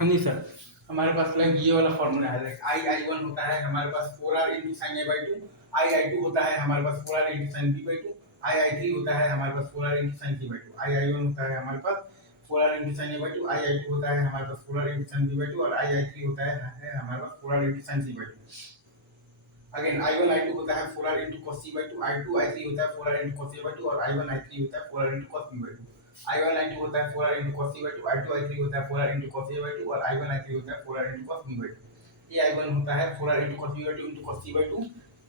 हाँ जी सर, हमारे पास लाइक ये वाला फॉर्मूला है, लाइक I1 होता है हमारे पास 4R into sine A by two, I2 होता है हमारे पास 4R into sine B by two, I3 होता है हमारे पास 4R into sine C by two, I1 होता है हमारे पास 4R into sine A by two, I2 होता है हमारे पास 4R into sine B by two और I3 होता है हमारे पास 4R into sine C by two. Again I1 I2 होता है 4R into cos c by two, I2 I3 होता है 4R into cos a by two और I1 I3 होता है 4R into cos b by two. I1 I2 होता है 4R into cos c by two, I2 I3 होता है 4R into cos a by two और I1 I3 होता है 4R into cos b by two. ये I1 होता है 4R into cos b by two into cos c by two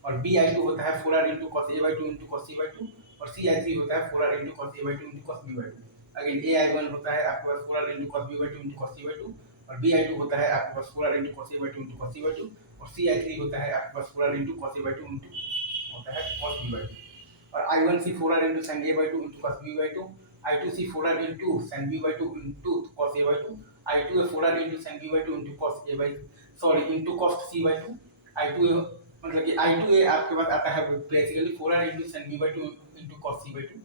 और B I2 होता है 4R into cos a by two into cos c by two और C I3 होता है 4R into cos a by two into cos b by two. Again A I1 होता है आपके पास 4R into cos b by two into cos c by two और B I2 होता है आपके पास 4R into cos a by two into cos c by two और C I3 होता है आपके पास 4R into cos a by two into होता है cos b बाई टू और I1 C 4R into sin a by two into cos b by two, I2 C 4R into sin b by two into cos a by two, I2 4R into sin b by two into cos a by sorry into cos c by two, I2 मतलब कि I2 आपके पास आता है basically 4R into sin b by two into cos c by two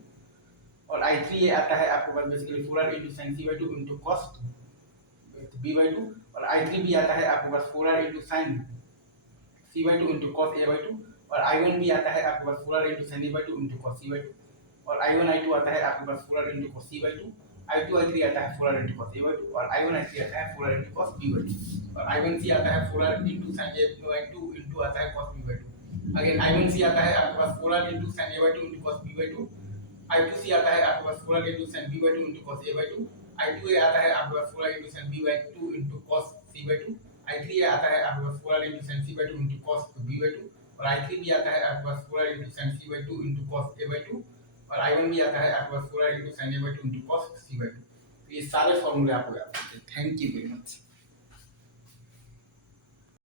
और I3 आता है आपके पास basically 4R into sin c by two into cos b by two और I3 भी आता है आपके पास 4R into sin c by two into cos a by two और I1 भी आता है आपके पास 4R into sin a by two into cos c by two और I1 I2 आता है आपके पास 4R into cos c by two, I2 I3 आता है 4R into cos a by two और I1 I3 आता है 4R into cos b by two और I1 C आता है 4R into sin a by two into आता है cos b by two. Again I1 C आता है आपके पास 4R into sin a by two into cos b by two, I2 C आता है आपके पास 4R into sin b by two into cos a by two, I2 A आता है आपके पास 4R into sin b by two into cos c by two, I3 आता है आपके पास 4R into sin c by two into cos b by two और I3 भी आता है आपके पास 4R into sin c by two into cos a by two और I1 भी आता है आपके पास 4R into sin a by two into cos c by two. तो ये सारे फॉर्मूले आपको याद रखने हैं। Thank you very much.